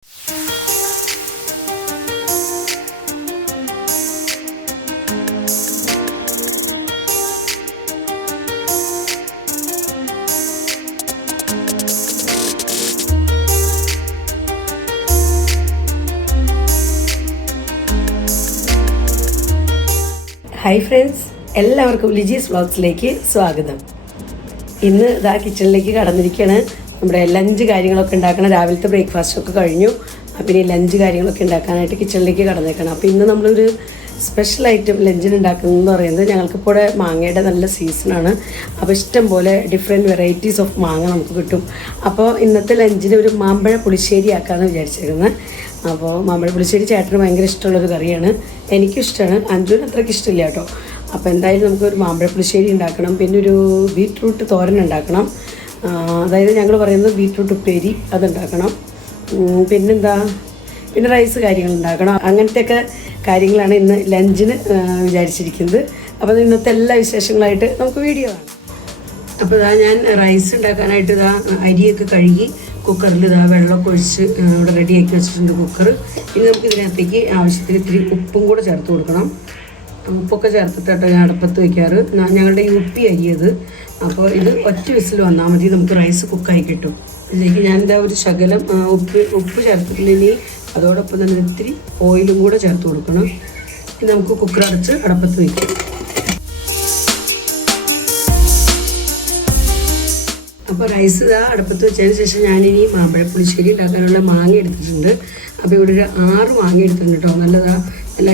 Hi friends, എല്ലാവർക്കും ലിജീസ് വ്ളോഗ്സിലേക്ക് സ്വാഗതം. ഇന്ന് ഇതാ കിച്ചണിലേക്ക് കടന്നിരിക്കുകയാണ്. നമ്മുടെ ലഞ്ച് കാര്യങ്ങളൊക്കെ ഉണ്ടാക്കണം. രാവിലത്തെ ബ്രേക്ക്ഫാസ്റ്റൊക്കെ കഴിഞ്ഞു. പിന്നെ ലഞ്ച് കാര്യങ്ങളൊക്കെ ഉണ്ടാക്കാനായിട്ട് കിച്ചണിലേക്ക് കടന്നേക്കണം. അപ്പോൾ ഇന്ന് നമ്മളൊരു സ്പെഷ്യൽ ഐറ്റം ലഞ്ചിന് ഉണ്ടാക്കുന്നതെന്ന് പറയുന്നത്, ഞങ്ങൾക്കിപ്പോൾ മാങ്ങയുടെ നല്ല സീസണാണ്. അപ്പോൾ ഇഷ്ടം പോലെ ഡിഫറെൻറ്റ് വെറൈറ്റീസ് ഓഫ് മാങ്ങ നമുക്ക് കിട്ടും. അപ്പോൾ ഇന്നത്തെ ലഞ്ചിന് ഒരു മാമ്പഴ പുളിശ്ശേരി ആക്കാമെന്ന് വിചാരിച്ചിരുന്നത്. അപ്പോൾ മാമ്പഴ പുളിശ്ശേരി ചേട്ടന് ഭയങ്കര ഇഷ്ടമുള്ളൊരു കറിയാണ്. എനിക്കും ഇഷ്ടമാണ്, അഞ്ജുവിന് അത്രയ്ക്ക് ഇഷ്ടമില്ല കേട്ടോ. അപ്പോൾ എന്തായാലും നമുക്കൊരു മാമ്പഴ പുളിശ്ശേരി ഉണ്ടാക്കണം. പിന്നെ ഒരു ബീറ്റ്റൂട്ട് തോരൻ ഉണ്ടാക്കണം. അതായത് ഞങ്ങൾ പറയുന്നത് ബീറ്റ്റൂട്ട് ഉപ്പേരി, അതുണ്ടാക്കണം. പിന്നെന്താ, പിന്നെ റൈസ് കാര്യങ്ങൾ ഉണ്ടാക്കണം. അങ്ങനത്തെയൊക്കെ കാര്യങ്ങളാണ് ഇന്ന് ലഞ്ചിന് വിചാരിച്ചിരിക്കുന്നത്. അപ്പോൾ ഇന്നത്തെ എല്ലാ വിശേഷങ്ങളായിട്ട് നമുക്ക് വീഡിയോ കാണാം. അപ്പോൾ ഇതാ ഞാൻ റൈസ് ഉണ്ടാക്കാനായിട്ട് ഇതാ അരിയൊക്കെ കഴുകി കുക്കറിൽ ഇതാ വെള്ളമൊക്കെ ഒഴിച്ച് ഇവിടെ റെഡിയാക്കി വെച്ചിട്ടുണ്ട് കുക്കർ. ഇനി നമുക്ക് ഇതിനകത്തേക്ക് ആവശ്യത്തിന് ഇത്തിരി ഉപ്പും കൂടെ ചേർത്ത് കൊടുക്കണം. ഉപ്പൊക്കെ ചേർത്തിട്ടോ ഞാൻ അടുപ്പത്ത് വയ്ക്കാറ്. ഞങ്ങളുടെ ഈ ഉപ്പി അരിയത്. അപ്പോൾ ഇത് ഒറ്റ വിസിൽ വന്നാൽ മതി, നമുക്ക് റൈസ് കുക്കായി കിട്ടും. ഇതിലേക്ക് ഞാൻ എന്താ ഒരു ശകലം ഉപ്പ് ചേർത്തിട്ടില്ലെങ്കിൽ അതോടൊപ്പം തന്നെ ഇത്തിരി ഓയിലും കൂടെ ചേർത്ത് കൊടുക്കണം. ഇനി നമുക്ക് കുക്കർ അടച്ച് അടുപ്പത്ത് വയ്ക്കാം. അപ്പോൾ റൈസ് ഇതാ അടുപ്പത്ത് വെച്ചതിന് ശേഷം ഞാനിനി മാമ്പഴ പുളിശ്ശേരി ഉണ്ടാക്കാനുള്ള മാങ്ങ എടുത്തിട്ടുണ്ട്. അപ്പോൾ ഇവിടെ ഒരു 6 മാങ്ങ എടുത്തിട്ടുണ്ട് കേട്ടോ. നല്ലതാ, നല്ല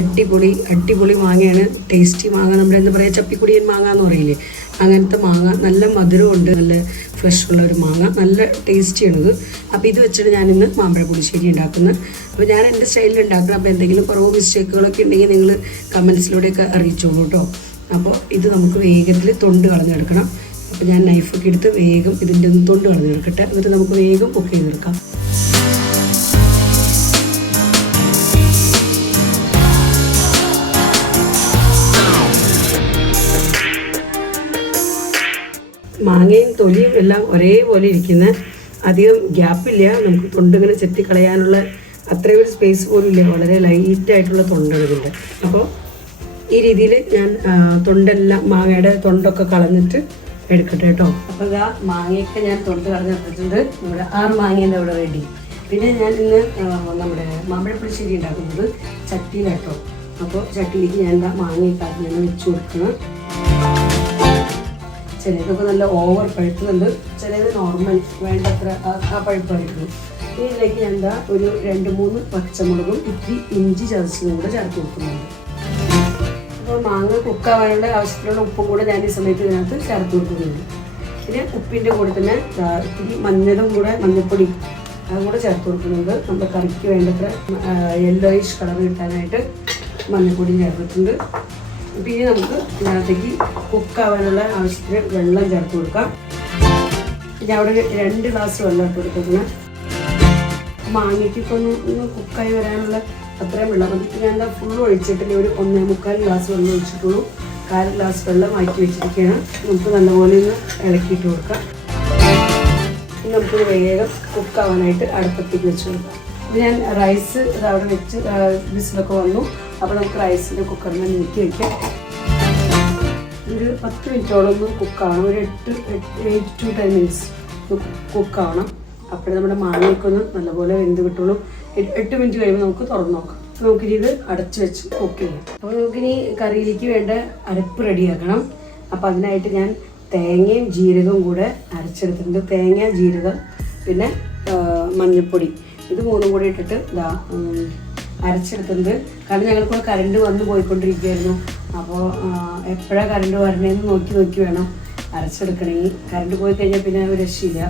അടിപൊളി മാങ്ങയാണ്. ടേസ്റ്റി മാങ്ങ, നമ്മുടെ എന്താ പറയുക, ചപ്പിക്കുടിയൻ മാങ്ങ എന്ന് പറയില്ലേ, അങ്ങനത്തെ മാങ്ങ. നല്ല മധുരമുണ്ട്, നല്ല ഫ്രഷ് ഉള്ള ഒരു മാങ്ങ, നല്ല ടേസ്റ്റിയാണിത്. അപ്പോൾ ഇത് വെച്ചിട്ട് ഞാനിന്ന് മാമ്പഴ പുളിശ്ശേരി ഉണ്ടാക്കുന്നത്. അപ്പോൾ ഞാൻ എൻ്റെ സ്റ്റൈലിൽ ഉണ്ടാക്കണം. അപ്പോൾ എന്തെങ്കിലും കുറവ് മിസ്റ്റേക്കുകളൊക്കെ ഉണ്ടെങ്കിൽ നിങ്ങൾ കമൻസിലൂടെയൊക്കെ അറിയിച്ചോളൂ കേട്ടോ. അപ്പോൾ ഇത് നമുക്ക് വേഗത്തിൽ തൊണ്ട് കളഞ്ഞെടുക്കണം. അപ്പോൾ ഞാൻ നൈഫൊക്കെ എടുത്ത് വേഗം ഇതിൻ്റെ ഒന്ന് തൊണ്ട് കളഞ്ഞെടുക്കട്ടെ. എന്നിട്ട് നമുക്ക് വേഗം കുക്ക് ചെയ്തെടുക്കാം. മാങ്ങയും തൊലിയും എല്ലാം ഒരേപോലെ ഇരിക്കുന്ന, അധികം ഗ്യാപ്പില്ല. നമുക്ക് തൊണ്ടിങ്ങനെ ചെത്തിക്കളയാനുള്ള അത്രയും ഒരു സ്പേസ് പോലും ഇല്ല. വളരെ ലൈറ്റായിട്ടുള്ള തൊണ്ടാണ് ഇതിൻ്റെ. അപ്പോൾ ഈ രീതിയിൽ ഞാൻ തൊണ്ടെല്ലാം, മാങ്ങയുടെ തൊണ്ടൊക്കെ കളഞ്ഞിട്ട് എടുക്കട്ടെ കേട്ടോ. അപ്പോൾ ഇതാ മാങ്ങയൊക്കെ ഞാൻ തൊണ്ട് കളഞ്ഞെടുത്തിട്ടുണ്ട്. നമ്മുടെ 6 മാങ്ങേൻ്റെ അവിടെ റെഡി. പിന്നെ ഞാൻ ഇന്ന് നമ്മുടെ മാമ്പഴ പുളിശ്ശേരി ഉണ്ടാക്കുന്നത് ചട്ടിയിലാട്ടോ. അപ്പോൾ ചട്ടിയിലേക്ക് ഞാൻ എന്താ മാങ്ങയൊക്കെ ഞാൻ വെച്ച് കൊടുക്കണം. ചിലതൊക്കെ നല്ല ഓവർ പഴുത്തുന്നുണ്ട്, ചിലത് നോർമൽ വേണ്ടത്ര ആ പഴുപ്പായിരിക്കും. ഇതിലേക്ക് ഞാൻ എന്താ ഒരു 2-3 പച്ചമുളകും ഇത്തിരി ഇഞ്ചി ചതച്ചതും കൂടെ ചേർത്ത് കൊടുക്കുന്നുണ്ട്. അപ്പോൾ മാങ്ങ കുക്കാവാനുള്ള ആവശ്യത്തിലുള്ള ഉപ്പും കൂടെ ഞാൻ ഈ സമയത്ത് ഇതിനകത്ത് ചേർത്ത് കൊടുക്കുന്നുണ്ട്. പിന്നെ ഉപ്പിൻ്റെ കൂടെ തന്നെ ഇത്തിരി മഞ്ഞൾപ്പൊടി അതും കൂടെ ചേർത്ത് കൊടുക്കുന്നുണ്ട്. നമ്മുടെ കറിക്ക് വേണ്ടത്ര യെല്ലോയിഷ് കളർ കിട്ടാനായിട്ട് മഞ്ഞൾപ്പൊടി ചേർത്തിട്ടുണ്ട്. പിന്നെ നമുക്ക് ഇതിനകത്തേക്ക് കുക്കാവാനുള്ള ആവശ്യത്തിന് വെള്ളം ചേർത്ത് കൊടുക്കാം. ഞാൻ അവിടെ 2 ഗ്ലാസ് വെള്ളം ഇട്ട് കൊടുക്കുന്നത്. മാങ്ങയ്ക്കൊക്കെ ഒന്ന് കുക്കായി വരാനുള്ള അത്രയും വെള്ളം മതി. ഞാൻ എന്താ ഫുള്ള് ഒഴിച്ചിട്ടില്ല, ഒരു 1.25 ഗ്ലാസ് വെള്ളം ഒഴിച്ചിട്ടുള്ളൂ. 1/4 ഗ്ലാസ് വെള്ളം മാറ്റി വെച്ചിരിക്കുകയാണ്. നമുക്ക് നല്ലപോലെ ഒന്ന് ഇളക്കിയിട്ട് കൊടുക്കാം. നമുക്ക് വേഗം കുക്കാവാനായിട്ട് അടുപ്പത്തേക്ക് വെച്ച് കൊടുക്കാം. അപ്പോൾ ഞാൻ റൈസ് അവിടെ വെച്ച് വിസിലൊക്കെ വന്നു. അപ്പോൾ നമുക്ക് റൈസിൻ്റെ കുക്കറിൽ നീക്കി വയ്ക്കാം. ഒരു 10 മിനിറ്റോളം ഒന്ന് കുക്കാവണം. ഒരു 8 to 10 മിനിറ്റ്സ് കുക്കാവണം. അപ്പോഴേ നമ്മുടെ മാങ്ങയൊക്കെ ഒന്ന് നല്ലപോലെ വെന്ത് കിട്ടുള്ളൂ. 8 മിനിറ്റ് കഴിയുമ്പോൾ നമുക്ക് തുറന്ന് നോക്കാം. നമുക്കിനി ഇത് അടച്ച് വെച്ച് കുക്ക് ചെയ്യാം. അപ്പോൾ നമുക്കിനി കറിയിലേക്ക് വേണ്ട അരപ്പ് റെഡിയാക്കണം. അപ്പോൾ അതിനായിട്ട് ഞാൻ തേങ്ങയും ജീരകവും കൂടെ അരച്ചെടുത്തിട്ടുണ്ട്. തേങ്ങ, ജീരകം, പിന്നെ മഞ്ഞൾപ്പൊടി, ഇത് 3 കൂടി ഇട്ടിട്ട് ഇതാ അരച്ചെടുത്തിട്ടുണ്ട്. കാരണം ഞങ്ങൾക്കിപ്പോൾ കറണ്ട് വന്ന് പോയിക്കൊണ്ടിരിക്കുകയായിരുന്നു. അപ്പോൾ എപ്പോഴാണ് കറണ്ട് വരണേന്ന് നോക്കി വേണം അരച്ചെടുക്കണമെങ്കിൽ. കറണ്ട് പോയി കഴിഞ്ഞാൽ പിന്നെ ഒരു രക്ഷയില്ല.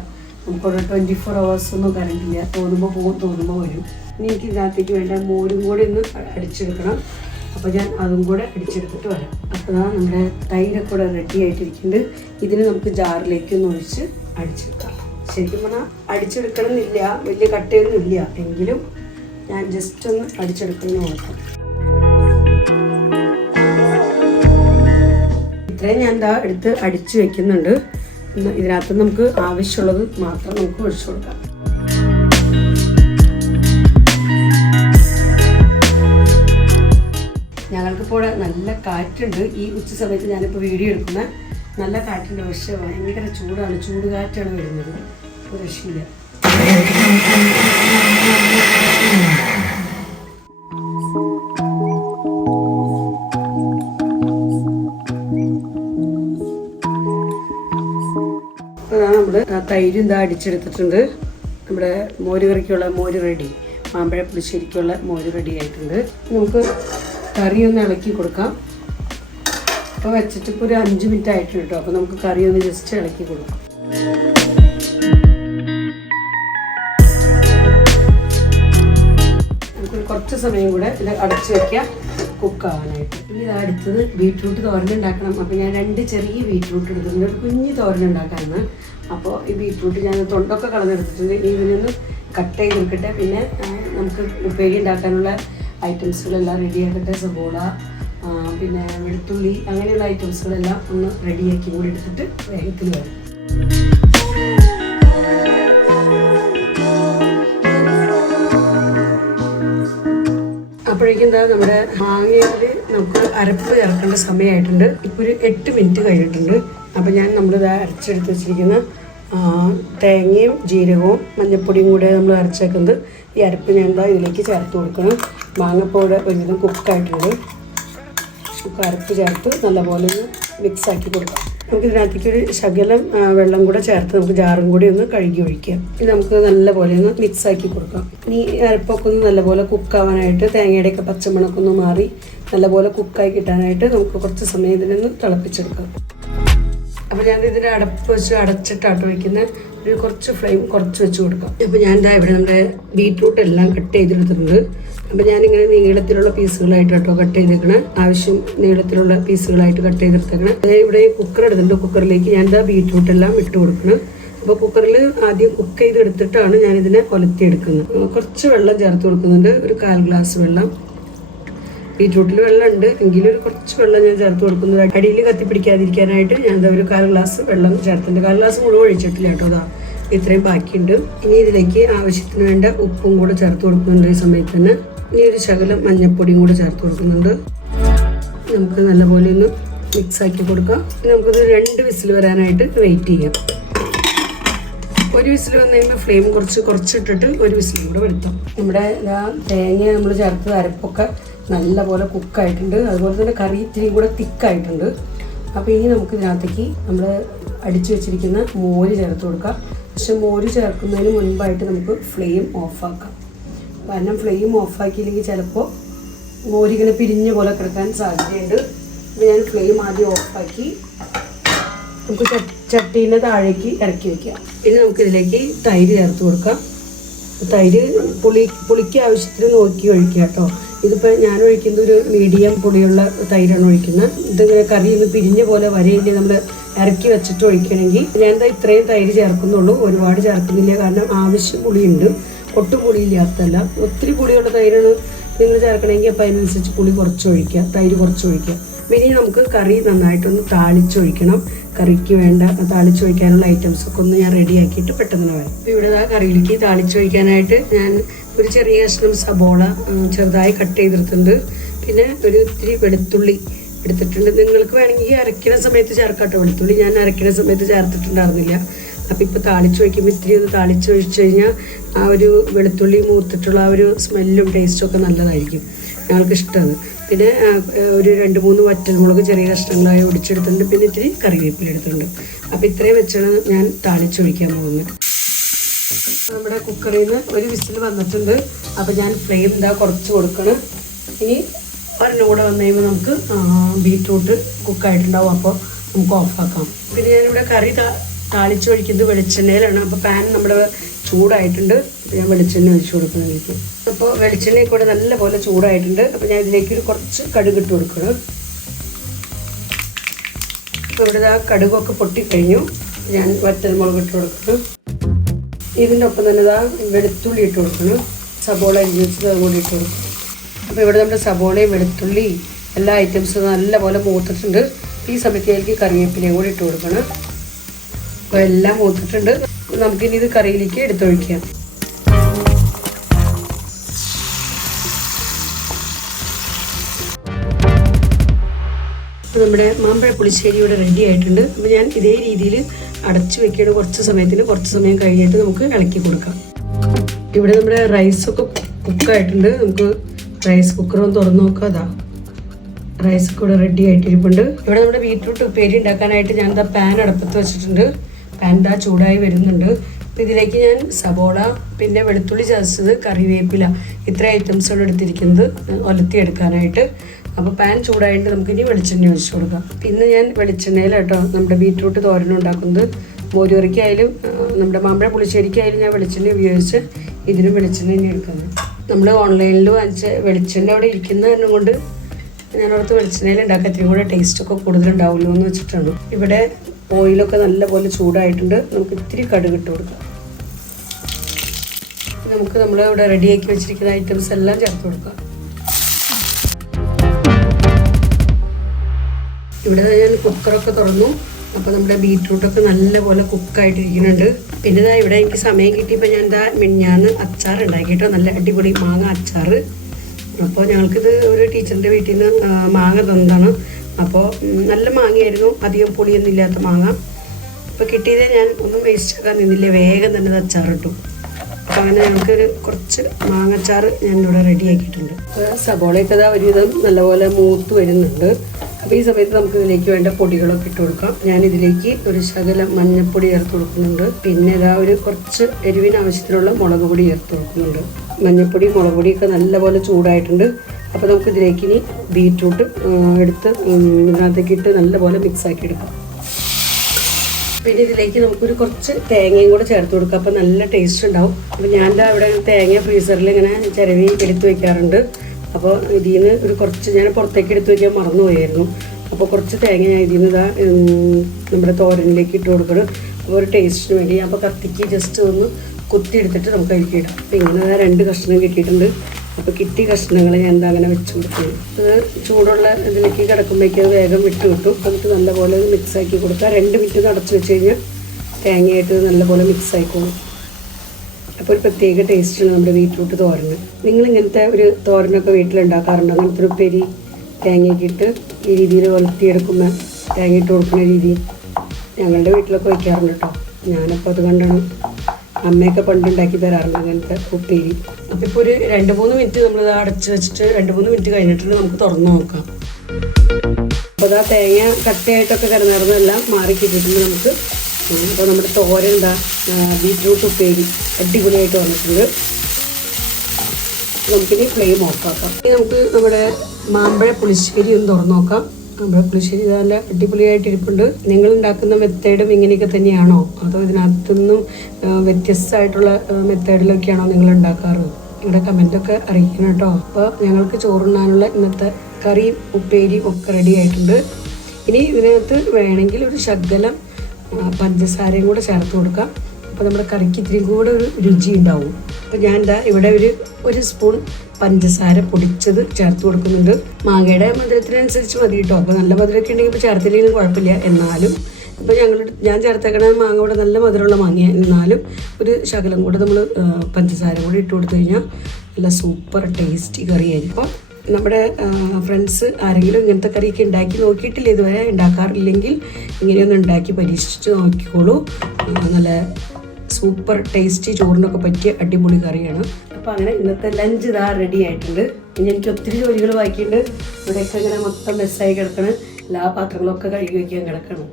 നമുക്കിവിടെ 24 hours ഒന്നും കറണ്ടില്ല. തോന്നുമ്പോൾ പോകും, തോന്നുമ്പോൾ വരും. ഇനി എനിക്ക് ഇതിനകത്തേക്ക് വേണ്ട മോരും കൂടി ഒന്ന് അടിച്ചെടുക്കണം. അപ്പോൾ ഞാൻ അതും കൂടെ അടിച്ചെടുത്തിട്ട് വരാം. അപ്പോൾ നമ്മുടെ തൈരൊക്കെ കൂടെ റെഡി ആയിട്ടിരിക്കുന്നുണ്ട്. ഇതിന് നമുക്ക് ജാറിലേക്ക് ഒന്ന് ഒഴിച്ച് അടിച്ചെടുക്കാം. ശരിക്കും പറഞ്ഞാൽ അടിച്ചെടുക്കണമെന്നില്ല, വലിയ കട്ടയൊന്നും ഇല്ല, എങ്കിലും ഞാൻ ജസ്റ്റ് ഒന്ന് അടിച്ചെടുക്കണമെന്ന് നോക്കാം. ഇത്രയും ഞാൻ എന്താ എടുത്ത് അടിച്ച് വെക്കുന്നുണ്ട്. ഇതിനകത്ത് നമുക്ക് ആവശ്യമുള്ളത് മാത്രം നമുക്ക് ഒഴിച്ചു കൊടുക്കാം. കാറ്റുണ്ട്. ഈ ഉച്ച സമയത്ത് ഞാനിപ്പോൾ വീഡിയോ എടുക്കുന്ന നല്ല കാറ്റുണ്ട്, പക്ഷേ ഭയങ്കര ചൂടാണ്, ചൂട് കാറ്റാണ് വരുന്നത്. ഒരു രക്ഷയില്ല. നമ്മൾ തൈര് ഇതാ അടിച്ചെടുത്തിട്ടുണ്ട്. നമ്മുടെ മോര് കറിക്കുള്ള മോര് റെഡി, മാമ്പഴ പുളിശ്ശേരിക്കുള്ള മോര് റെഡി ആയിട്ടുണ്ട്. നമുക്ക് കറി ഒന്ന് ഇളക്കി കൊടുക്കാം. അപ്പോൾ വെച്ചിട്ട് ഇപ്പോൾ ഒരു 5 മിനിറ്റ് ആയിട്ടുണ്ട് കേട്ടോ. അപ്പോൾ നമുക്ക് കറി ഒന്ന് ജസ്റ്റ് ഇളക്കി കൊടുക്കാം. നമുക്ക് കുറച്ച് സമയം കൂടെ ഇത് അടച്ചു വയ്ക്കാം കുക്കാവാനായിട്ട്. ഇനി ഇത് അടുത്തത് ബീറ്റ്റൂട്ട് തോരൻ ഉണ്ടാക്കണം. അപ്പോൾ ഞാൻ 2 ചെറിയ ബീറ്റ്റൂട്ട് എടുത്തിട്ടുണ്ട്, ഒരു കുഞ്ഞ് തോരൻ ഉണ്ടാക്കാനാണ്. അപ്പോൾ ഈ ബീറ്റ്റൂട്ട് ഞാൻ തൊണ്ടൊക്കെ കളഞ്ഞെടുത്തിട്ടുണ്ട്. ഇതിനൊന്ന് കട്ട് ചെയ്തെടുക്കട്ടെ. പിന്നെ നമുക്ക് ഉപ്പേരി ഉണ്ടാക്കാനുള്ള ഐറ്റംസുകളെല്ലാം റെഡിയാക്കട്ടെ. സബോള, പിന്നെ വെളുത്തുള്ളി, അങ്ങനെയുള്ള ഐറ്റംസുകളെല്ലാം ഒന്ന് റെഡിയാക്കി കൂടി എടുത്തിട്ട് വേഗത്തിൽ വരും. അപ്പോഴേക്കും എന്താ നമ്മുടെ മാങ്ങയിൽ നമുക്ക് അരപ്പ് ചേർക്കേണ്ട സമയമായിട്ടുണ്ട്. ഇപ്പോൾ ഒരു 8 മിനിറ്റ് കഴിഞ്ഞിട്ടുണ്ട്. അപ്പോൾ ഞാൻ നമ്മളിത് അരച്ചെടുത്ത് വെച്ചിരിക്കുന്ന തേങ്ങയും ജീരകവും മഞ്ഞൾപ്പൊടിയും കൂടെ നമ്മൾ അരച്ചേക്കുന്നത് ഈ അരപ്പ് ഞാൻ എന്താ ഇതിലേക്ക് ചേർത്ത് കൊടുക്കണം. മാങ്ങപ്പോടെ ഒരുവിധം കുക്കായിട്ടുണ്ട്. അരപ്പ് ചേർത്ത് നല്ലപോലെ ഒന്ന് മിക്സാക്കി കൊടുക്കാം. നമുക്ക് ഇതിനകത്തേക്ക് ഒരു ശകലം വെള്ളം കൂടെ ചേർത്ത് നമുക്ക് ജാറും കൂടി ഒന്ന് കഴുകി ഒഴിക്കാം. ഇത് നമുക്ക് നല്ലപോലെ ഒന്ന് മിക്സാക്കി കൊടുക്കാം. ഇനി അരപ്പൊക്കെ ഒന്ന് നല്ലപോലെ കുക്കാവാനായിട്ട്, തേങ്ങയുടെയൊക്കെ പച്ചമണമൊക്കെ ഒന്ന് മാറി നല്ലപോലെ കുക്കായി കിട്ടാനായിട്ട് നമുക്ക് കുറച്ച് സമയം ഇതിനൊന്ന് തിളപ്പിച്ചെടുക്കാം. അപ്പോൾ ഞാൻ ഇതിന് അടപ്പ് വെച്ച് അടച്ചിട്ടാട്ടോ വയ്ക്കുന്നത്. ഒരു കുറച്ച് ഫ്ലെയിം കുറച്ച് വെച്ച് കൊടുക്കാം. അപ്പോൾ ഞാൻ എന്താ ഇവിടെ നമ്മുടെ ബീറ്റ്റൂട്ട് എല്ലാം കട്ട് ചെയ്തെടുത്തിട്ടുണ്ട്. അപ്പോൾ ഞാനിങ്ങനെ നീളത്തിലുള്ള പീസുകളായിട്ട് കേട്ടോ കട്ട് ചെയ്തേക്കണം. ആവശ്യം നീളത്തിലുള്ള പീസുകളായിട്ട് കട്ട് ചെയ്തെടുത്തേക്കണം. ഇവിടെ കുക്കർ എടുത്തിട്ടുണ്ട്. കുക്കറിലേക്ക് ഞാൻ എന്താ ബീറ്റ്റൂട്ട് എല്ലാം ഇട്ട് കൊടുക്കണം. അപ്പോൾ കുക്കറിൽ ആദ്യം കുക്ക് ചെയ്തെടുത്തിട്ടാണ് ഞാനിതിനെ കൊലത്തിയെടുക്കുന്നത്. കുറച്ച് വെള്ളം ചേർത്ത് കൊടുക്കുന്നുണ്ട്, ഒരു 1/4 ഗ്ലാസ് വെള്ളം. ബീറ്റ്റൂട്ടിൽ വെള്ളം ഉണ്ട് എങ്കിലും ഒരു കുറച്ച് വെള്ളം ഞാൻ ചേർത്ത് കൊടുക്കുന്നത് അടിയിൽ കത്തിപ്പിടിക്കാതിരിക്കാനായിട്ട്. ഞാൻ എന്താ ഒരു 1/4 ഗ്ലാസ് വെള്ളം ചേർത്തിട്ടുണ്ട്. 1/4 ഗ്ലാസ് മുഴുവൻ ഒഴിച്ചിട്ടില്ല കേട്ടോ. അതാ ഇത്രയും ബാക്കിയുണ്ട്. ഇനി ഇതിലേക്ക് ആവശ്യത്തിന് വേണ്ട ഉപ്പും കൂടെ ചേർത്ത് കൊടുക്കുന്നുണ്ട് ഈ സമയത്ത് തന്നെ. ഇനി ഒരു ശകലം മഞ്ഞൾപ്പൊടിയും കൂടെ ചേർത്ത് കൊടുക്കുന്നുണ്ട്. നമുക്ക് നല്ലപോലെ ഒന്ന് മിക്സാക്കി കൊടുക്കാം. ഇനി നമുക്കൊരു 2 വിസിൽ വരാനായിട്ട് വെയിറ്റ് ചെയ്യാം. ഒരു വിസിൽ വന്നു കഴിയുമ്പോൾ ഫ്ലെയിം കുറച്ചിട്ടിട്ട് ഒരു വിസിലും കൂടെ വരുത്താം. നമ്മുടെ തേങ്ങ നമ്മൾ ചേർത്ത് അരപ്പൊക്കെ നല്ലപോലെ കുക്കായിട്ടുണ്ട്. അതുപോലെ തന്നെ കറി ഇത്തിരി കൂടെ തിക്കായിട്ടുണ്ട്. അപ്പോൾ ഇനി നമുക്ക് ഇതിനകത്തേക്ക് നമ്മൾ അടിച്ചു വെച്ചിരിക്കുന്ന മോര് ചേർത്ത് കൊടുക്കാം. പക്ഷെ മോര് ചേർക്കുന്നതിന് മുൻപായിട്ട് നമുക്ക് ഫ്ലെയിം ഓഫാക്കാം. കാരണം ഫ്ലെയിം ഓഫാക്കിയില്ലെങ്കിൽ ചിലപ്പോൾ മോരിങ്ങനെ പിരിഞ്ഞ പോലെ കിടക്കാൻ സാധ്യതയുണ്ട്. അപ്പോൾ ഞാൻ ഫ്ലെയിം ആദ്യം ഓഫാക്കി നമുക്ക് ചട്ടീൻ്റെ താഴേക്ക് ഇറക്കി വയ്ക്കാം. പിന്നെ നമുക്കിതിലേക്ക് തൈര് ചേർത്ത് കൊടുക്കാം. തൈര് പുളിക്ക് ആവശ്യത്തിന് നോക്കി ഒഴിക്കുക കേട്ടോ. ഇതിപ്പോൾ ഞാൻ ഒഴിക്കുന്നത് ഒരു മീഡിയം പുളിയുള്ള തൈരാണ് ഒഴിക്കുന്നത്. ഇതിങ്ങനെ കറി ഒന്ന് പിരിഞ്ഞ പോലെ വരയില്ലേ നമ്മൾ ഇറക്കി വെച്ചിട്ട് ഒഴിക്കണമെങ്കിൽ. ഞാൻ എന്താ ഇത്രയും തൈര് ചേർക്കുന്നുള്ളൂ, ഒരുപാട് ചേർക്കുന്നില്ല. കാരണം ആവശ്യം പുളിയുണ്ട്, ഒട്ടും പുളിയില്ലാത്തല്ല. ഒത്തിരി പുളിയുള്ള തൈരാണ് നിങ്ങൾ ചേർക്കണമെങ്കിൽ അപ്പോൾ അതിനനുസരിച്ച് പുളി കുറച്ച് ഒഴിക്കുക, തൈര് കുറച്ച് ഒഴിക്കുക. പിന്നെ നമുക്ക് കറി നന്നായിട്ടൊന്ന് താളിച്ചൊഴിക്കണം. കറിക്ക് വേണ്ട താളിച്ചൊഴിക്കാനുള്ള ഐറ്റംസൊക്കെ ഒന്ന് ഞാൻ റെഡിയാക്കിയിട്ട് പെട്ടെന്ന് വരാം. അപ്പോൾ ഇവിടെ കറിയിലേക്ക് താളിച്ചൊഴിക്കാനായിട്ട് ഞാൻ ഒരു ചെറിയ കഷ്ണം സബോള ചെറുതായി കട്ട് ചെയ്തെടുത്തിട്ടുണ്ട്. പിന്നെ ഒരു ഇത്തിരി വെളുത്തുള്ളി എടുത്തിട്ടുണ്ട്. നിങ്ങൾക്ക് വേണമെങ്കിൽ അരയ്ക്കുന്ന സമയത്ത് ചേർക്കാട്ടോ വെളുത്തുള്ളി. ഞാൻ അരയ്ക്കുന്ന സമയത്ത് ചേർത്തിട്ടുണ്ടായിരുന്നില്ല. അപ്പോൾ ഇപ്പോൾ താളിച്ചൊഴിക്കുമ്പോൾ ഇത്തിരി ഒന്ന് താളിച്ചൊഴിച്ച് കഴിഞ്ഞാൽ ആ ഒരു വെളുത്തുള്ളി മൂത്തിട്ടുള്ള ആ ഒരു സ്മെല്ലും ടേസ്റ്റും ഒക്കെ നല്ലതായിരിക്കും, ഞങ്ങൾക്ക് ഇഷ്ടമാണ്. പിന്നെ ഒരു 2-3 വറ്റൽമുളക് ചെറിയ കഷ്ണങ്ങളായി ഒടിച്ചെടുത്തിട്ടുണ്ട്. പിന്നെ ഇത്തിരി കറിവേപ്പില എടുത്തിട്ടുണ്ട്. അപ്പോൾ ഇത്രയും വെച്ചാണ് ഞാൻ താളിച്ചൊഴിക്കാൻ പോകുന്നത്. നമ്മുടെ കുക്കറിൽ നിന്ന് ഒരു വിസിൽ വന്നിട്ടുണ്ട്. അപ്പോൾ ഞാൻ ഫ്ലെയിം കുറച്ച് കൊടുക്കണം. ഇനി ഒരെണ്ണം കൂടെ വന്നു കഴിയുമ്പോൾ നമുക്ക് ബീറ്റ്റൂട്ട് കുക്കായിട്ടുണ്ടാവും. അപ്പോൾ നമുക്ക് ഓഫാക്കാം. പിന്നെ ഞാനിവിടെ കറി താളിച്ച് ഒഴിക്കുന്നത് വെളിച്ചെണ്ണയിലാണ്. അപ്പോൾ പാൻ നമ്മുടെ ചൂടായിട്ടുണ്ട്. ഞാൻ വെളിച്ചെണ്ണ ഒഴിച്ചു കൊടുക്കുന്നതിലേക്ക്. അപ്പോൾ വെളിച്ചെണ്ണയിൽ കൂടെ നല്ലപോലെ ചൂടായിട്ടുണ്ട്. അപ്പോൾ ഞാൻ ഇതിലേക്ക് കുറച്ച് കടുക് ഇട്ട് കൊടുക്കണം. അപ്പോൾ ഇവിടെ കടുകൊക്കെ പൊട്ടിക്കഴിഞ്ഞു. ഞാൻ വറ്റൽമുളക് ഇട്ട് കൊടുക്കണം. ഇതിൻ്റെ ഒപ്പം തന്നെ വെളുത്തുള്ളി ഇട്ട് കൊടുക്കണം. സബോള അരിഞ്ഞ് വെച്ചത് അതുകൂടി ഇട്ട് കൊടുക്കണം. അപ്പോൾ ഇവിടെ നമ്മുടെ സബോളയും വെളുത്തുള്ളി എല്ലാ ഐറ്റംസും നല്ലപോലെ മൂത്തിട്ടുണ്ട്. ഈ സമയത്തേക്ക് കറിവേപ്പിലയും കൂടി ഇട്ട് കൊടുക്കണം. അപ്പോൾ എല്ലാം മൂത്തിട്ടുണ്ട്. നമുക്കിനി ഇത് കറിയിലേക്ക് എടുത്തൊഴിക്കാം. നമ്മുടെ മാമ്പഴ പുളിശ്ശേരി ഇവിടെ റെഡി ആയിട്ടുണ്ട്. അപ്പോൾ ഞാൻ ഇതേ രീതിയിൽ അടച്ചു വെക്കുകയാണ് കുറച്ച് സമയം കഴിഞ്ഞിട്ട് നമുക്ക് ഇളക്കി കൊടുക്കാം. ഇവിടെ നമ്മുടെ റൈസൊക്കെ കുക്കായിട്ടുണ്ട്. നമുക്ക് റൈസ് കുക്കറൊന്ന് തുറന്ന് നോക്കാം. അതാ റൈസൊക്കെ ഇവിടെ റെഡി ആയിട്ടിരിപ്പുണ്ട്. ഇവിടെ നമ്മുടെ ബീറ്റ്റൂട്ട് ഉപ്പേരി ഉണ്ടാക്കാനായിട്ട് ഞാൻ എന്താ പാൻ അടുപ്പത്ത് വെച്ചിട്ടുണ്ട്. പാൻ ഇതാ ചൂടായി വരുന്നുണ്ട്. അപ്പോൾ ഇതിലേക്ക് ഞാൻ സബോള, പിന്നെ വെളുത്തുള്ളി ചതച്ചത്, കറിവേപ്പില, ഇത്ര ഐറ്റംസാണ് എടുത്തിരിക്കുന്നത് ഒലത്തിയെടുക്കാനായിട്ട്. അപ്പോൾ പാൻ ചൂടായിട്ട് നമുക്കിനി വെളിച്ചെണ്ണ ഒഴിച്ചു കൊടുക്കാം. പിന്നെ ഞാൻ വെളിച്ചെണ്ണയിലാട്ടോ നമ്മുടെ ബീറ്റ്റൂട്ട് തോരൻ ഉണ്ടാക്കുന്നത്. മോരുകറിക്കായാലും നമ്മുടെ മാമ്പഴ പുളിശ്ശേരിക്കായാലും ഞാൻ വെളിച്ചെണ്ണ ഉപയോഗിച്ച് ഇതിനും വെളിച്ചെണ്ണ തന്നെ എടുക്കുന്നത്. നമ്മൾ ഓൺലൈനിൽ വാങ്ങിച്ച വെളിച്ചെണ്ണ അവിടെ ഇരിക്കുന്ന കാരണം കൊണ്ട് ഞാനോർത്ത് വെളിച്ചെണ്ണയിൽ ഉണ്ടാക്കാൻ ഇത്തിരി കൂടെ ടേസ്റ്റൊക്കെ കൂടുതലുണ്ടാവുമല്ലോ എന്ന് വെച്ചിട്ടാണ്. ഇവിടെ ഓയിലൊക്കെ നല്ലപോലെ ചൂടായിട്ടുണ്ട്. നമുക്ക് ഇത്തിരി കടുക് ഇട്ട് കൊടുക്കാം. നമുക്ക് നമ്മളിവിടെ റെഡിയാക്കി വെച്ചിരിക്കുന്ന ഐറ്റംസ് എല്ലാം ചേർത്ത് കൊടുക്കാം. ഇവിടെ ഞാൻ കുക്കറൊക്കെ തുറന്നു. അപ്പോൾ നമ്മുടെ ബീറ്റ്റൂട്ടൊക്കെ നല്ലപോലെ കുക്കായിട്ടിരിക്കുന്നുണ്ട്. പിന്നെ ഇവിടെ എനിക്ക് സമയം കിട്ടിയപ്പോൾ ഞാൻ അച്ചാർ ഉണ്ടാക്കിയിട്ടോ, നല്ല അടിപൊളി മാങ്ങ അച്ചാർ. അപ്പോൾ ഞങ്ങൾക്കിത് ഒരു ടീച്ചറിൻ്റെ വീട്ടിൽ നിന്ന് മാങ്ങ തന്നതാണ്. അപ്പോൾ നല്ല മാങ്ങയായിരുന്നു, അധികം പുളിയൊന്നും ഇല്ലാത്ത മാങ്ങ. അപ്പോൾ കിട്ടിയത് ഞാൻ ഒന്നും വേസ്റ്റ് ആക്കാൻ നിന്നില്ല, വേഗം തന്നെ ഇത് അച്ചാർ ഇട്ടു. അപ്പോൾ അങ്ങനെ ഞങ്ങൾക്കൊരു കുറച്ച് മാങ്ങച്ചാർ ഞാനിവിടെ റെഡിയാക്കിയിട്ടുണ്ട്. സബോളയൊക്കെ ഒരുവിധം നല്ലപോലെ മൂത്ത് വരുന്നുണ്ട്. അപ്പോൾ ഈ സമയത്ത് നമുക്ക് ഇതിലേക്ക് വേണ്ട പൊടികളൊക്കെ ഇട്ട് കൊടുക്കാം. ഞാനിതിലേക്ക് ഒരു ശകലം മഞ്ഞൾപ്പൊടി ചേർത്ത് കൊടുക്കുന്നുണ്ട്. പിന്നെ ഒരു കുറച്ച് എരിവിന് ആവശ്യത്തിനുള്ള മുളക് പൊടി ചേർത്ത് കൊടുക്കുന്നുണ്ട്. മഞ്ഞൾപ്പൊടി, മുളക് പൊടിയൊക്കെ നല്ലപോലെ ചൂടായിട്ടുണ്ട്. അപ്പോൾ നമുക്ക് ഇതിലേക്ക് ഇനി ബീറ്റ്റൂട്ട് എടുത്ത് ഇതിനകത്തേക്ക് ഇട്ട് നല്ലപോലെ മിക്സാക്കി എടുക്കാം. പിന്നെ ഇതിലേക്ക് നമുക്കൊരു കുറച്ച് തേങ്ങയും കൂടെ ചേർത്ത് കൊടുക്കാം. അപ്പോൾ നല്ല ടേസ്റ്റ് ഉണ്ടാവും. അപ്പോൾ ഞാൻ ഇവിടെ തേങ്ങ ഫ്രീസറിൽ ഇങ്ങനെ ചിരവി എടുത്ത് വയ്ക്കാറുണ്ട്. അപ്പോൾ ഇതിൽ നിന്ന് ഒരു കുറച്ച് ഞാൻ പുറത്തേക്ക് എടുത്ത് വയ്ക്കാൻ മറന്നുപോയായിരുന്നു. അപ്പോൾ കുറച്ച് തേങ്ങ ഞാൻ ഇതിൽ നിന്ന് നമ്മുടെ തോരനിലേക്ക് ഇട്ട് കൊടുക്കണം. അപ്പോൾ ഒരു ടേസ്റ്റിന് വേണ്ടി അപ്പോൾ കത്തിക്ക് ജസ്റ്റ് ഒന്ന് കുത്തിയെടുത്തിട്ട് നമുക്ക് അതിലേക്ക് ഇടാം. അപ്പോൾ ഇങ്ങനെ 2 കഷ്ണം കിട്ടിയിട്ടുണ്ട്. അപ്പോൾ കിട്ടിയ കഷ്ണങ്ങൾ ഞാൻ അങ്ങനെ വെച്ച് കൊടുക്കും. അത് ചൂടുള്ള ഇതിലേക്ക് കിടക്കുമ്പോഴേക്കും അത് വേഗം വിട്ട് കിട്ടും. നമുക്ക് നല്ലപോലെ മിക്സാക്കി കൊടുക്കാം. 2 മിനിറ്റ് അടച്ച് വെച്ച് കഴിഞ്ഞാൽ തേങ്ങയായിട്ട് നല്ലപോലെ മിക്സ് ആയിക്കോളും. അപ്പോൾ ഒരു പ്രത്യേക ടേസ്റ്റാണ് നമ്മുടെ ബീറ്റ്റൂട്ട് തോരന്. നിങ്ങളിങ്ങനത്തെ ഒരു തോരനൊക്കെ വീട്ടിലുണ്ടാക്കാറുണ്ടോ? അങ്ങനത്തെ ഒരു പെരി തേങ്ങയൊക്കെ ഇട്ട് ഈ രീതിയിൽ വളർത്തിയെടുക്കുന്ന തേങ്ങ ഇട്ട് കൊടുക്കുന്ന രീതി ഞങ്ങളുടെ വീട്ടിലൊക്കെ വയ്ക്കാറുണ്ട് കേട്ടോ. ഞാനപ്പോൾ അത് കണ്ടാണ് അമ്മയൊക്കെ പണ്ടുണ്ടാക്കി തരാറുണ്ട് അങ്ങനത്തെ ഉപ്പേരി. അപ്പോൾ ഇപ്പോൾ ഒരു 2-3 മിനിറ്റ് നമ്മളിത് അടച്ച് വെച്ചിട്ട് 2-3 മിനിറ്റ് കഴിഞ്ഞിട്ട് നമുക്ക് തുറന്ന് നോക്കാം. അപ്പോൾ അതാ തേങ്ങ കട്ടയായിട്ടൊക്കെ കിടന്നിറന്നെല്ലാം മാറി കിട്ടിയിട്ടുണ്ട് നമുക്ക്. അപ്പോൾ നമ്മുടെ തോരൻ ബീറ്റ്റൂട്ട് ഉപ്പേരി അടിപൊളിയായിട്ട് വന്നിട്ടുണ്ട്. നമുക്കിനി ഫ്ലെയിം ഓഫാക്കാം. ഇനി നമുക്ക് നമ്മുടെ മാമ്പഴ പുളിശ്ശേരി ഒന്ന് തുറന്ന് നോക്കാം. മാമ്പഴ പുളിശ്ശേരി നല്ല അടിപൊളിയായിട്ട് ഇരിപ്പുണ്ട്. നിങ്ങൾ ഉണ്ടാക്കുന്ന മെത്തേഡും ഇങ്ങനെയൊക്കെ തന്നെയാണോ, അതോ ഇതിനകത്തുനിന്നും വ്യത്യസ്തമായിട്ടുള്ള മെത്തേഡിലൊക്കെയാണോ നിങ്ങൾ ഉണ്ടാക്കാറ്? ഇവിടെ കമൻറ്റൊക്കെ അറിയിക്കണം കേട്ടോ. അപ്പോൾ ഞങ്ങൾക്ക് ചോറുണ്ണാനുള്ള ഇന്നത്തെ കറിയും ഉപ്പേരിയും ഒക്കെ റെഡി ആയിട്ടുണ്ട്. ഇനി ഇതിനകത്ത് വേണമെങ്കിൽ ഒരു ശകലം പഞ്ചസാരയും കൂടെ ചേർത്ത് കൊടുക്കാം. അപ്പോൾ നമ്മുടെ കറിക്ക് ഇത്തിരി കൂടെ ഒരു രുചി ഉണ്ടാവും. അപ്പോൾ ഞാൻ ഇവിടെ ഒരു സ്പൂൺ പഞ്ചസാര പൊടിച്ചത് ചേർത്ത് കൊടുക്കുന്നുണ്ട്. മാങ്ങയുടെ മധുരത്തിനനുസരിച്ച് മതി കേട്ടോ. അപ്പോൾ നല്ല മധുരമൊക്കെ ഉണ്ടെങ്കിൽ ഇപ്പോൾ ചേർത്തില്ലെങ്കിലും കുഴപ്പമില്ല. എന്നാലും ഇപ്പോൾ ഞാൻ ചേർത്തേക്കണ മാങ്ങ ഇവിടെ നല്ല മധുരമുള്ള മാങ്ങയാണ്. എന്നാലും ഒരു ശകലം കൂടെ നമ്മൾ പഞ്ചസാര കൂടി ഇട്ട് കൊടുത്തു കഴിഞ്ഞാൽ നല്ല സൂപ്പർ ടേസ്റ്റി കറിയായിരിക്കും. അപ്പോൾ നമ്മുടെ ഫ്രണ്ട്സ് ആരെങ്കിലും ഇങ്ങനത്തെ കറിയൊക്കെ ഉണ്ടാക്കി നോക്കിയിട്ടില്ല, ഇതുവരെ ഉണ്ടാക്കാറില്ലെങ്കിൽ ഇങ്ങനെയൊന്ന് ഉണ്ടാക്കി പരീക്ഷിച്ച് നോക്കിക്കോളൂ. നല്ല സൂപ്പർ ടേസ്റ്റി ചോറിനൊക്കെ പറ്റിയ അടിപൊളി കറിയാണ്. അപ്പോൾ അങ്ങനെ ഇന്നത്തെ ലഞ്ച് റെഡി ആയിട്ടുണ്ട്. ഇനി എനിക്ക് ഒത്തിരി ജോലികൾ ബാക്കിയുണ്ട്. ഇവിടെയൊക്കെ ഇങ്ങനെ മൊത്തം മെസ്സായി കിടക്കണം. എല്ലാ പാത്രങ്ങളൊക്കെ കഴുകി വയ്ക്കാൻ കിടക്കണം.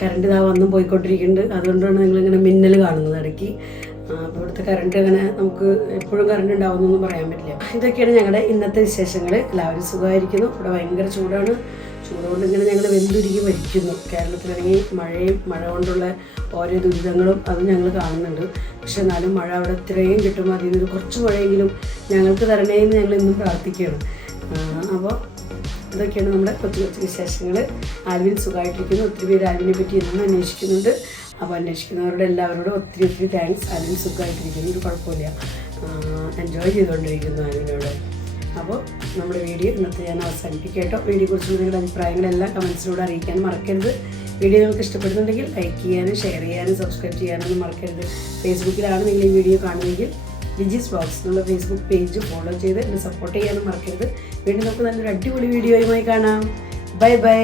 കറണ്ട് വന്നും പോയിക്കൊണ്ടിരിക്കുന്നുണ്ട്. അതുകൊണ്ടാണ് നിങ്ങളിങ്ങനെ മിന്നൽ കാണുന്നത് ഇടയ്ക്ക്. അപ്പോൾ ഇവിടുത്തെ കറണ്ട് അങ്ങനെ നമുക്ക് എപ്പോഴും കറണ്ട് ഉണ്ടാവുമെന്നൊന്നും പറയാൻ പറ്റില്ല. ഇതൊക്കെയാണ് ഞങ്ങളുടെ ഇന്നത്തെ വിശേഷങ്ങൾ. എല്ലാവരും സുഖമായിരിക്കുന്നു. ഇവിടെ ഭയങ്കര ചൂടാണ്. ചൂടുകൊണ്ട് ഇങ്ങനെ ഞങ്ങൾ വെന്തുരുകി മരിക്കുന്നു. കേരളത്തിലാണെങ്കിൽ മഴ കൊണ്ടുള്ള ഓരോ ദുരിതങ്ങളും അത് ഞങ്ങൾ കാണുന്നുണ്ട്. പക്ഷെ എന്നാലും മഴ അവിടെ ഇത്രയും കിട്ടുമ്പോൾ അതിൽ നിന്നൊരു കുറച്ച് മഴയെങ്കിലും ഞങ്ങൾക്ക് തരണേന്ന് ഞങ്ങൾ ഇന്നും പ്രാർത്ഥിക്കുകയാണ്. അപ്പോൾ ഇതൊക്കെയാണ് നമ്മുടെ കൊച്ചു കൊച്ചു വിശേഷങ്ങൾ. ആൽവിൻ സുഖമായിട്ടിരിക്കുന്നു. ഒത്തിരി പേര് ആൽവിനെ പറ്റി എന്നും അന്വേഷിക്കുന്നുണ്ട്. അപ്പോൾ അന്വേഷിക്കുന്നവരുടെ എല്ലാവരോടും ഒത്തിരി താങ്ക്സ്. ആൽവിൻ സുഖമായിട്ടിരിക്കുന്നു, ഒരു കുഴപ്പമില്ല, എൻജോയ് ചെയ്തുകൊണ്ടിരിക്കുന്നു ആൽവിനോട്. അപ്പോൾ നമ്മുടെ വീഡിയോ ഇന്നത്തെ ഞാൻ അവസാനിപ്പിക്കട്ടോ. വീഡിയോയെക്കുറിച്ചുള്ള നിങ്ങളുടെ അഭിപ്രായങ്ങളെല്ലാം കമൻസിലൂടെ അറിയിക്കാൻ മറക്കരുത്. വീഡിയോ നിങ്ങൾക്ക് ഇഷ്ടപ്പെടുന്നുണ്ടെങ്കിൽ ലൈക്ക് ചെയ്യാനും ഷെയർ ചെയ്യാനും സബ്സ്ക്രൈബ് ചെയ്യാനൊന്നും മറക്കരുത്. ഫേസ്ബുക്കിലാണ് നിങ്ങൾ ഈ വീഡിയോ കാണുന്നതെങ്കിൽ ലിജീസ് വ്ളോഗ്സ് എന്നുള്ള ഫേസ്ബുക്ക് പേജ് ഫോളോ ചെയ്ത് എന്നെ സപ്പോർട്ട് ചെയ്യാനും മറക്കരുത്. വീണ്ടും നമുക്ക് നല്ലൊരു അടിപൊളി വീഡിയോയുമായി കാണാം. Bye bye.